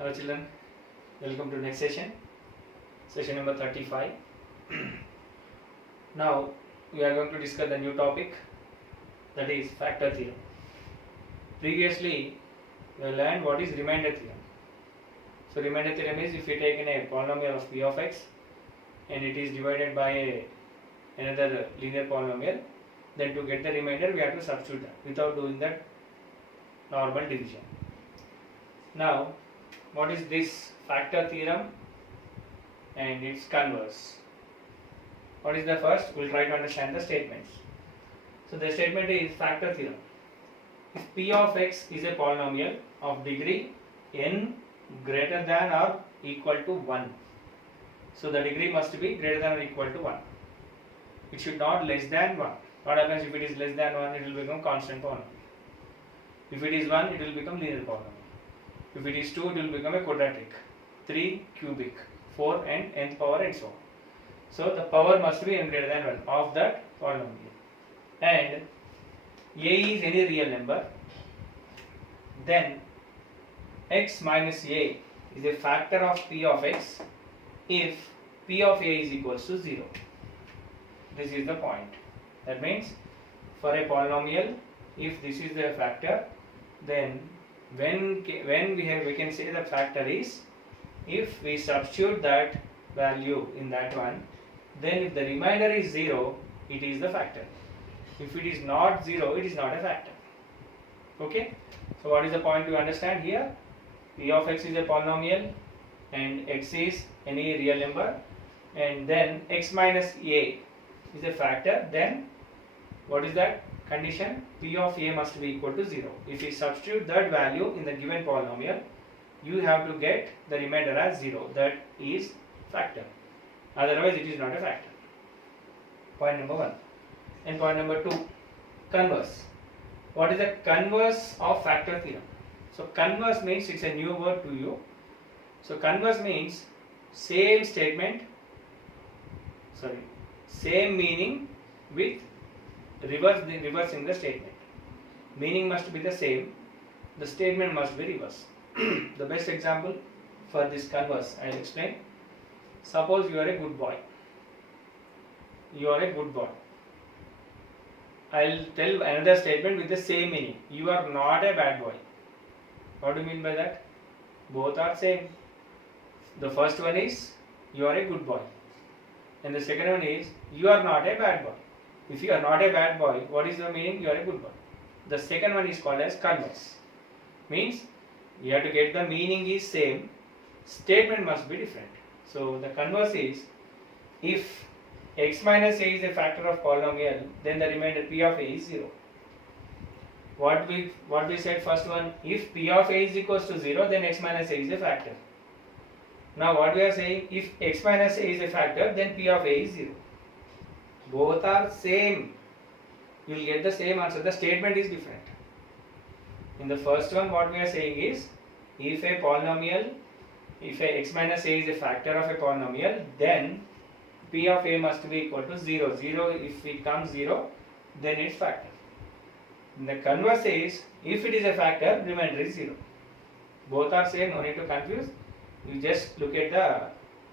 Hello children, welcome to next session, session number 35. Now we are going to discuss the new topic, that is factor theorem. Previously we have learned what is remainder theorem. So remainder theorem is if we take a polynomial of p of x and it is divided by another linear polynomial, then to get the remainder we have to substitute that without doing that normal division. Now what is this factor theorem and its converse? What is the first? We'll try to understand the statements. So the statement is factor theorem. If p of x is a polynomial of degree n greater than or equal to 1, so the degree must be greater than or equal to 1. It should not less than 1. What happens if it is less than 1? It will become constant polynomial. If it is 1, it will become linear polynomial. If it is 2, it will become a quadratic, 3 cubic, 4 and nth power and so on. So the power must be n greater than 1 of that polynomial. And a is any real number, then x minus a is a factor of p of x if p of a is equals to 0. This is the point. That means for a polynomial, if this is the factor, then when we can say the factor is if we substitute that value in that one, then if the remainder is 0, it is the factor. If it is not 0, it is not a factor. Okay, so what is the point to understand here? P of x is a polynomial and x is any real number, and then x minus a is a factor. Then what is that condition? P of a must be equal to 0. If you substitute that value in the given polynomial, you have to get the remainder as 0. That is factor. Otherwise it is not a factor. Point number 1. And point number 2, converse. What is the converse of factor theorem? So converse means it's a new word to you. So converse means same statement, same meaning with reversing the statement. Meaning must be the same, the statement must be reversed. The best example for this converse I will explain. Suppose you are a good boy. You are a good boy. I will tell another statement with the same meaning. You are not a bad boy. What do you mean by that? Both are same. The first one is you are a good boy, and the second one is you are not a bad boy. If you are not a bad boy, what is the meaning? You are a good boy. The second one is called as converse. Means you have to get the meaning is same, statement must be different. So the converse is if x minus a is a factor of polynomial, then the remainder p of a is 0. What we said first one, if p of a is equals to 0, then x minus a is a factor. Now what we are saying, if x minus a is a factor, then p of a is 0. Both are same. You will get the same answer. The statement is different. In the first one, what we are saying is, if a polynomial, if a x minus a is a factor of a polynomial, then p of a must be equal to 0. 0, if it comes 0, then it's factor. And the converse is, if it is a factor, remainder is 0. Both are same, no need to confuse. You just look at the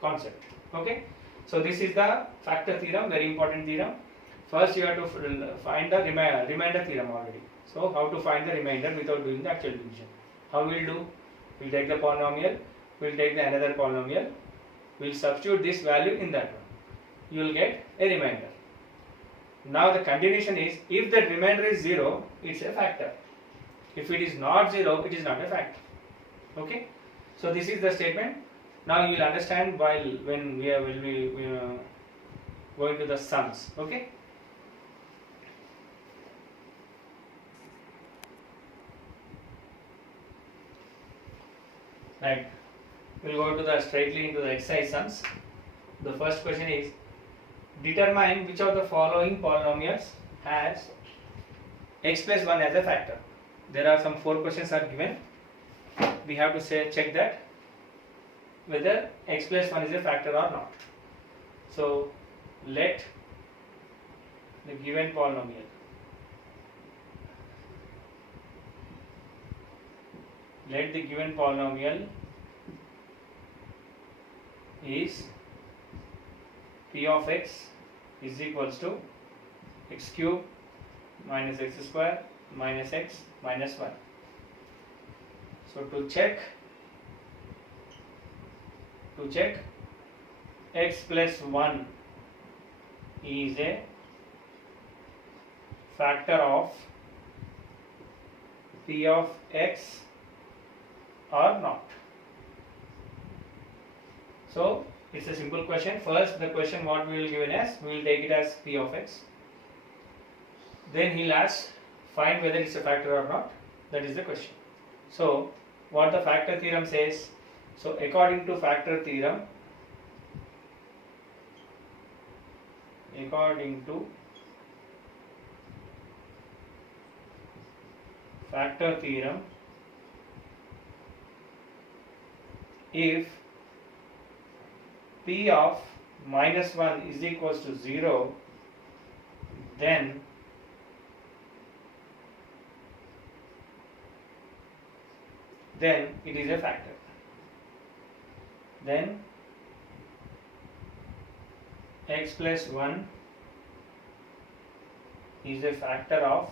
concept. Okay. So this is the factor theorem, very important theorem. First you have to find the remainder theorem already. So how to find the remainder without doing the actual division? How we will do? We will take the polynomial, we will take the another polynomial, we will substitute this value in that one. You will get a remainder. Now the continuation is, if the remainder is 0, it's a factor. If it is not 0, it is not a factor. Okay? So this is the statement. Now you will understand when we are going to the sums. Okay? Right. We will go to straightly into the exercise sums. The first question is, determine which of the following polynomials has x plus 1 as a factor. There are some 4 questions are given. We have to check that whether x plus 1 is a factor or not. So let the given polynomial let the given polynomial is p of x is equals to x cube minus x square minus x minus 1. So to check x plus 1 is a factor of p of x or not. So it's a simple question. First the question what we will given as, we will take it as p of x. Then he'll ask find whether it's a factor or not. That is the question. So what the factor theorem says, so according to factor theorem, if p of minus 1 is equals to 0, then it is a factor. Then x plus 1 is a factor of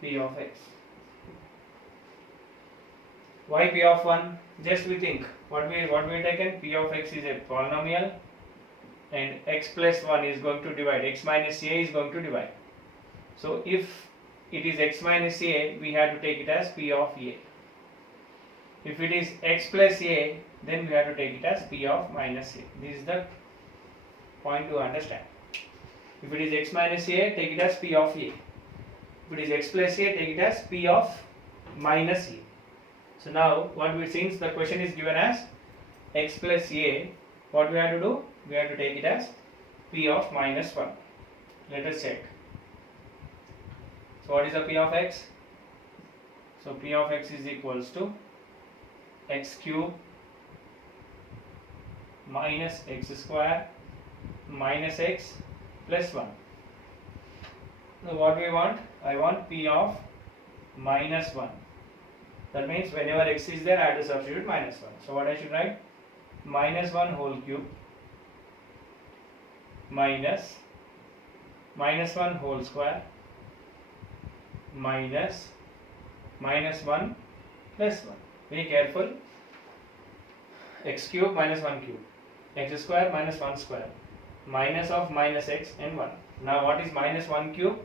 p of x. Why p of 1? Just we think what we taken, p of x is a polynomial and x plus 1 is going to divide, x minus a is going to divide. So if it is x minus a, we have to take it as p of a. If it is x plus a, then we have to take it as p of minus a. This is the point to understand. If it is x minus a, take it as p of a. If it is x plus a, take it as p of minus a. So now since the question is given as x plus a, what we have to do? We have to take it as p of minus 1. Let us check. So what is the p of x? So p of x is equals to x cube minus x square minus x plus 1. So what we want? I want p of minus 1. That means whenever x is there, I have to substitute minus 1. So what I should write? Minus 1 whole cube minus 1 whole square minus 1 plus 1. Be careful. X cube minus 1 cube, x square minus 1 square, minus of minus x and 1. Now what is minus 1 cube?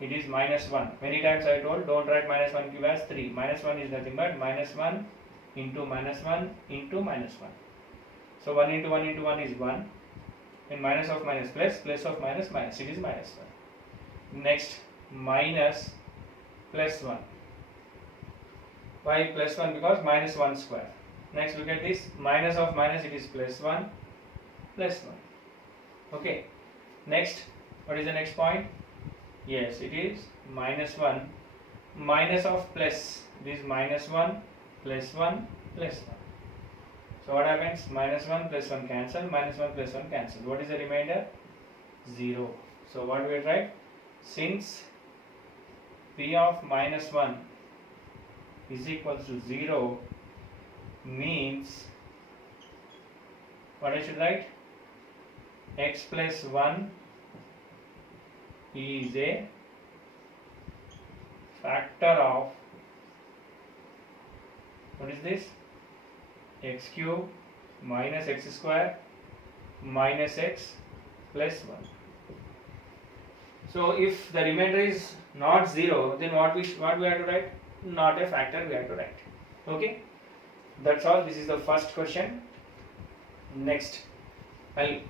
It is minus 1. Many times I told, don't write minus 1 cube as 3. Minus 1 is nothing but minus 1 into minus 1 into minus 1. So 1 into 1 into 1 is 1. And minus of minus plus of minus minus. It is minus 1. Next, minus plus 1. Why plus 1? Because minus 1 square. Next, look at this. Minus of minus, it is plus 1 plus 1. Okay. Next, what is the next point? Yes, it is minus 1 minus of plus. It is minus 1 plus 1 plus 1. So what happens? Minus 1 plus 1 cancel, minus 1 plus 1 cancel. What is the remainder? 0. So what we will write? Since p of minus 1 is equal to 0, means what I should write? X plus 1 is a factor of, what is this? X cube minus x square minus x plus 1. So if the remainder is not 0, then what we have to write? Not a factor we have to write. Okay, that's all. This is the first question. Next,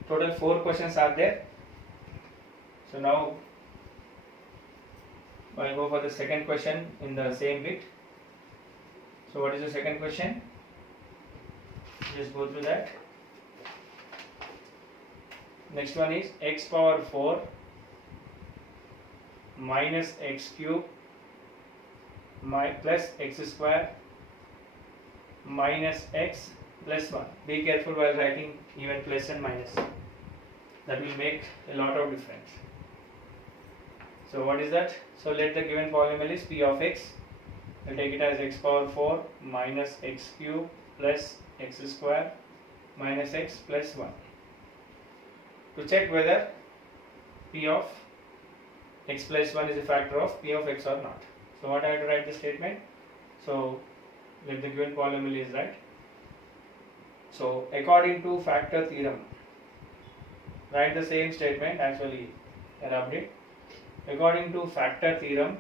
total 4 questions are there. So now I'll go for the second question in the same bit. So what is the second question? Just go through that. Next one is x power 4 minus x cube plus x square minus x plus 1. Be careful while writing even plus and minus. That will make a lot of difference. So what is that? So let the given polynomial is p of x. I'll take it as x power 4 minus x cube plus x square minus x plus 1 to check whether p of x plus 1 is a factor of p of x or not. So what I have to write the statement? So if the given polynomial is right, so according to factor theorem, write the same statement, actually rubbed it. According to factor theorem,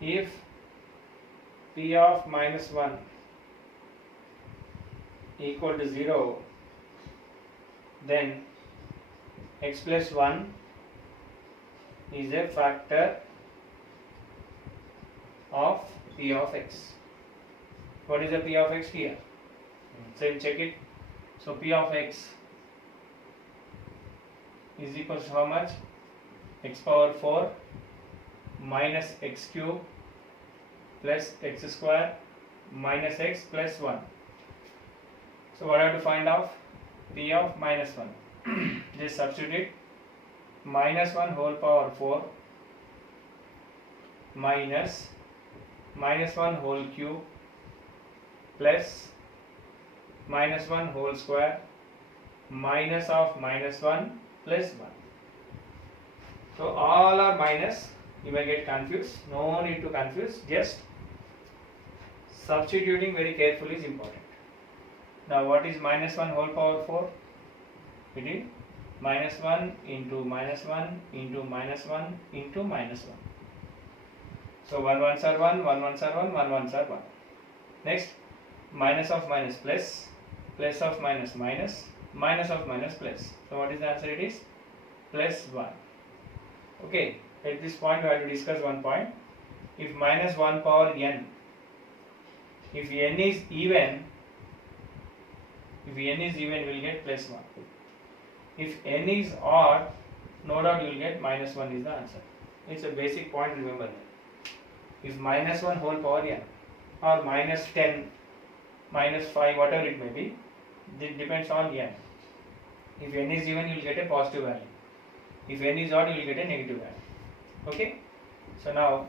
if p of minus 1 equal to 0, then x plus 1 is a factor of p of x. What is the p of x here? So check it. So p of x is equal to how much? X power 4 minus x cube plus x square minus x plus 1. So what I have to find out? P of minus 1. Just substitute minus 1 whole power 4 minus 1 whole cube plus minus 1 whole square minus of minus 1 plus 1. So all are minus. You may get confused. No need to confuse. Just substituting very carefully is important. Now what is minus 1 whole power 4? It is minus 1 into minus 1 into minus 1 into minus 1. So 1 ones are 1, 1 ones are 1, 1 ones are 1. Next, minus of minus plus, plus of minus minus, minus of minus plus. So what is the answer? It is plus 1. Okay, at this point we have to discuss one point. If minus 1 power n, if n is even, we will get plus 1. If n is odd, no doubt you will get minus 1 is the answer. It's a basic point, remember that. If minus 1 whole power n or minus 10, minus 5, whatever it may be, it depends on n. If n is even, you will get a positive value. If n is odd, you will get a negative value. Okay? So now,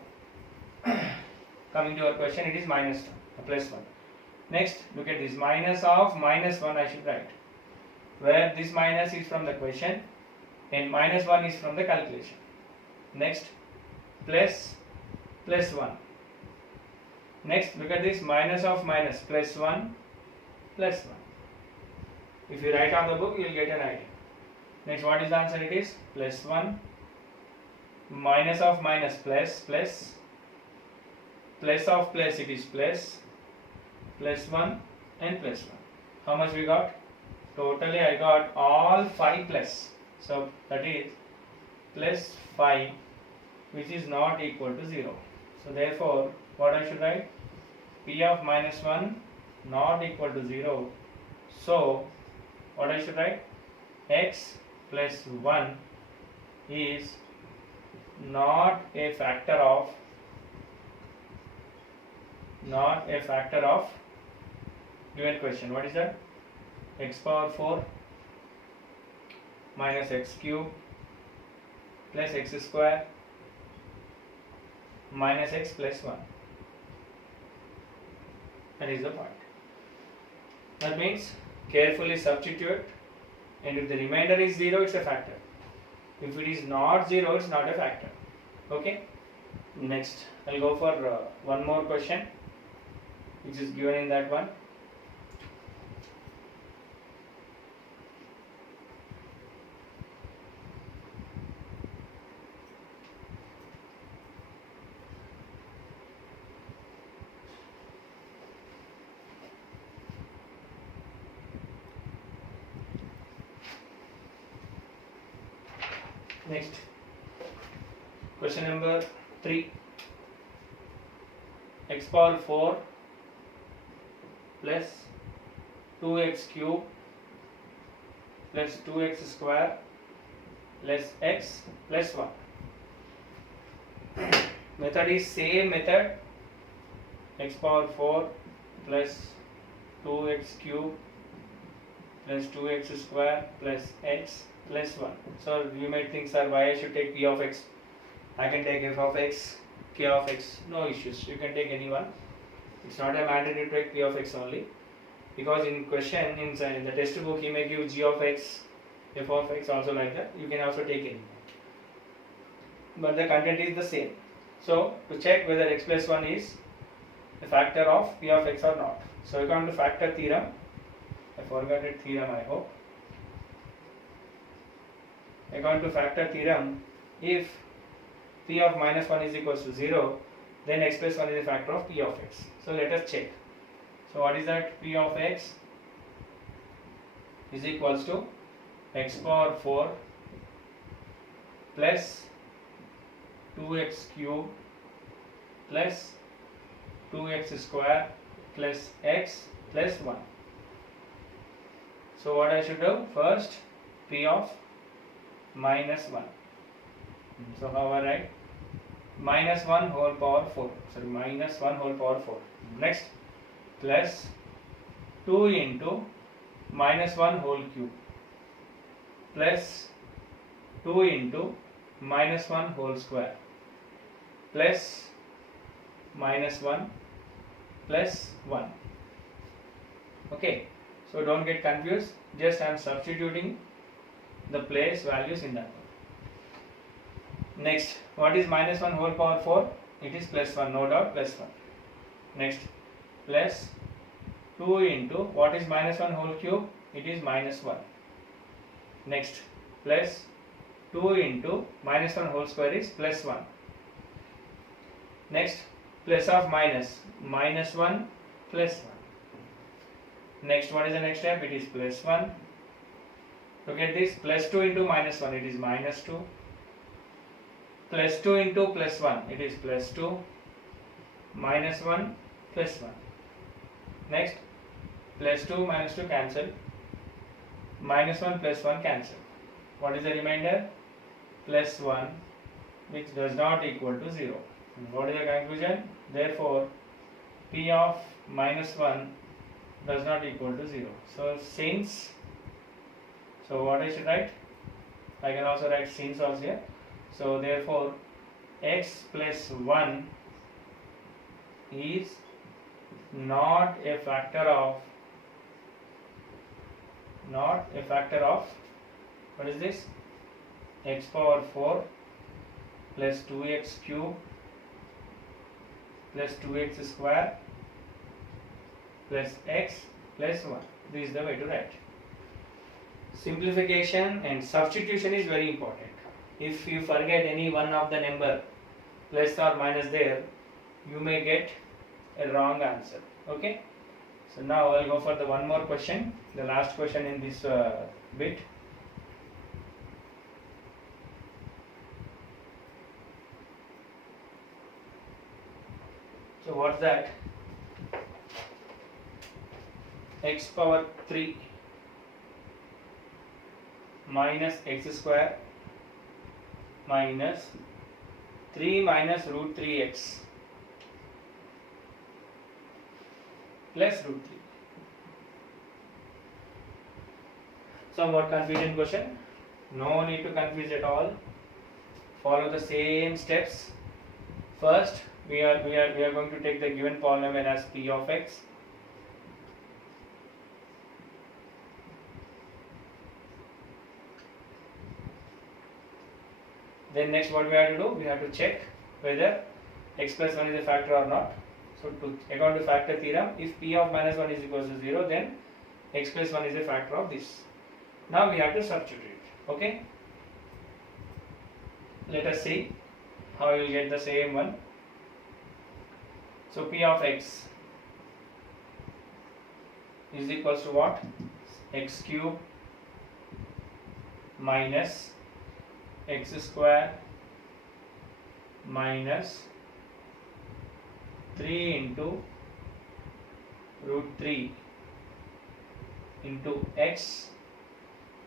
coming to our question, it is minus 1, plus 1. Next, look at this, minus of minus 1 I should write, where this minus is from the question and minus 1 is from the calculation. Next, plus 1. Next, look at this, minus of minus, plus 1, plus 1. If you write on the book, you will get an idea. Next, what is the answer? It is plus 1, minus of minus, plus of plus, it is plus 1 and plus 1. How much we got? Totally I got all 5 plus. So that is plus 5, which is not equal to 0. So therefore, what I should write? P of minus 1 not equal to 0. So what I should write? X plus 1 is not a factor of given question. What is that? X power 4 minus x cube plus x square minus x plus 1. That is the point. That means carefully substitute, and if the remainder is 0, it's a factor. If it is not 0, it's not a factor. Okay? Next, I'll go for one more question which is given in that one. Next, question number 3. X power 4 plus 2x cube plus 2x square plus x plus 1. Method is same method. X power 4 plus 2x cube plus 2x square plus x plus 1. So you might think, sir, why I should take p of x? I can take f of x, k of x, no issues. You can take any one. It's not a mandatory to take p of x only, because in question in the textbook he may give g of x, f of x also like that. You can also take it, but the content is the same. So to check whether x plus 1 is a factor of p of x or not. So we come to factor theorem. I forgot it theorem, I hope. According to factor theorem, if p of minus 1 is equals to 0, then x plus 1 is a factor of p of x. So let us check. So what is that? P of x is equals to x power 4 plus 2x cube plus 2x square plus x plus 1. So what I should do? First, p of minus 1. So how I write? Minus 1 whole power 4. Sorry, minus 1 whole power 4. Next, plus 2 into minus 1 whole cube plus 2 into minus 1 whole square plus minus 1 plus 1. Okay, so don't get confused, just I am substituting the place values in that one. Next, what is minus 1 whole power 4? It is plus 1, no doubt, plus 1. Next, plus 2 into what is minus 1 whole cube? It is minus 1. Next, plus 2 into minus 1 whole square is plus 1. Next, plus of minus, minus 1 plus 1. Next, what is the next step? It is plus 1. Look at this, plus 2 into minus 1, it is minus 2. Plus 2 into plus 1, it is plus 2. Minus 1 plus 1. Next, plus 2 minus 2 cancel. Minus 1 plus 1 cancel. What is the remainder? Plus 1, which does not equal to 0. What is the conclusion? Therefore, p of minus 1 does not equal to 0. So what I should write? I can also write since also here. So therefore, x plus 1 is not a factor of what is this? X power 4 plus 2x cube plus 2x square plus x plus 1. This is the way to write. Simplification and substitution is very important. If you forget any one of the number plus or minus there, you may get a wrong answer. Okay. So now I'll go for the one more question, the last question in this bit. So what's that? X power 3 minus x square minus 3 minus root 3x plus root 3. Somewhat confusing question. No need to confuse at all. Follow the same steps. First, we are going to take the given polynomial as p of x. Then next, what we have to do? We have to check whether x plus 1 is a factor or not. So according to factor theorem, if p of minus 1 is equals to 0, then x plus 1 is a factor of this. Now we have to substitute. Okay. Let us see how we will get the same one. So p of x is equals to what? X cube minus x square minus 3 into root 3 into x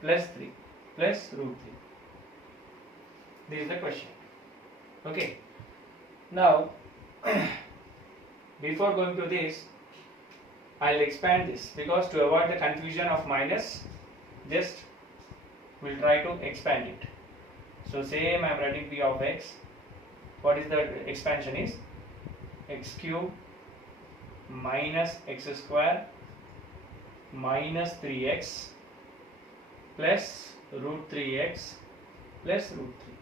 plus 3 plus root 3. This is the question. Okay. Now, before going to this, I'll expand this, because to avoid the confusion of minus, just we'll try to expand it. So same, I am writing p of x. What is the expansion is? X cube minus x square minus 3x plus root 3x plus root 3.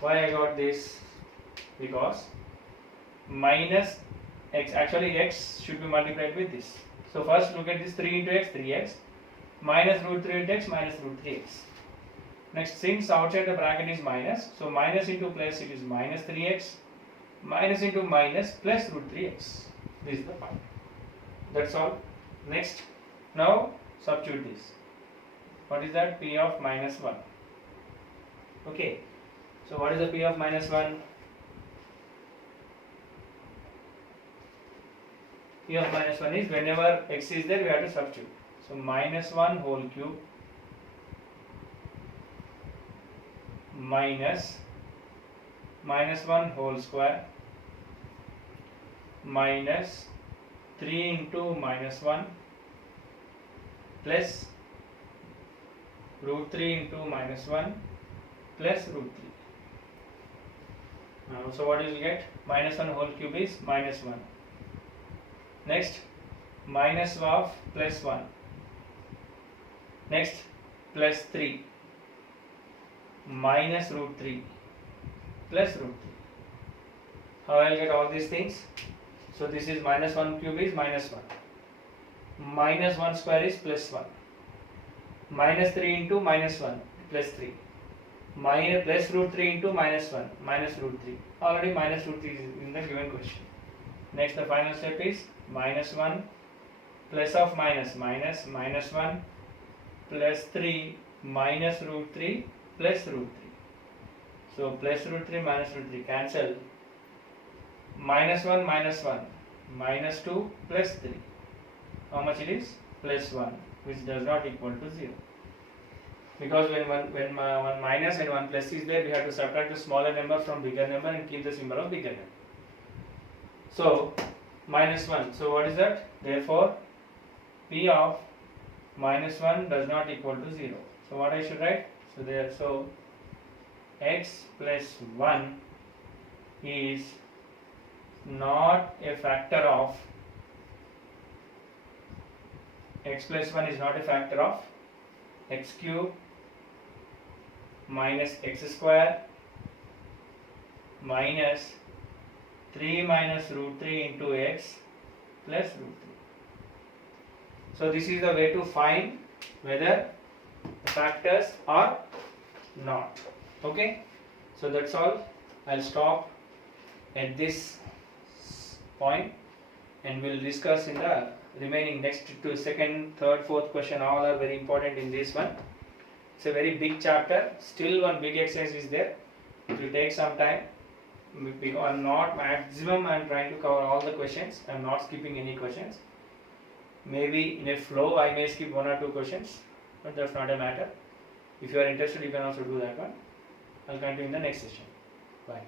Why I got this? Because minus x, actually x should be multiplied with this. So first look at this, 3 into x, 3x, minus root 3 into x, minus root 3x. Next, since outside the bracket is minus, so minus into plus, it is minus 3x, minus into minus plus root 3x. This is the point. That's all. Next, now substitute this. What is that? P of minus 1. Okay. So what is the P of minus 1? P of minus 1 is whenever x is there, we have to substitute. So minus 1 whole cube minus 1 whole square minus 3 into minus 1 plus root 3 into minus 1 plus root 3. So what you will get? Minus 1 whole cube is minus 1. Next, minus of plus 1. Next, plus 3 minus root 3 plus root 3. How I will get all these things? So this is minus 1 cube is minus 1. Minus 1 square is plus 1. Minus 3 into minus 1 plus 3. Minus plus root 3 into minus 1 minus root 3. Already minus root 3 is in the given question. Next, the final step is minus 1 plus of minus minus 1 plus 3 minus root 3 plus root 3. So plus root 3 minus root 3 cancel. Minus 1 minus 1 minus 2 plus 3. How much it is? Plus 1, which does not equal to 0. Because when one minus and one plus is there, we have to subtract the smaller number from bigger number and keep the symbol of bigger number. So minus 1. So what is that? Therefore, P of minus 1 does not equal to 0. So what I should write? So x plus 1 is not a factor of x plus 1 is not a factor of x cube minus x square minus 3 minus root 3 into x plus root 3. So this is the way to find whether factors are not. Okay, so that's all. I'll stop at this point and we'll discuss in the remaining next to second, third, fourth question. All are very important in this one. It's a very big chapter. Still one big exercise is there. It will take some time. Because I'm not maximum, I'm trying to cover all the questions. I'm not skipping any questions. Maybe in a flow I may skip 1 or 2 questions, but that's not a matter. If you are interested, you can also do that one. I'll continue in the next session. Bye.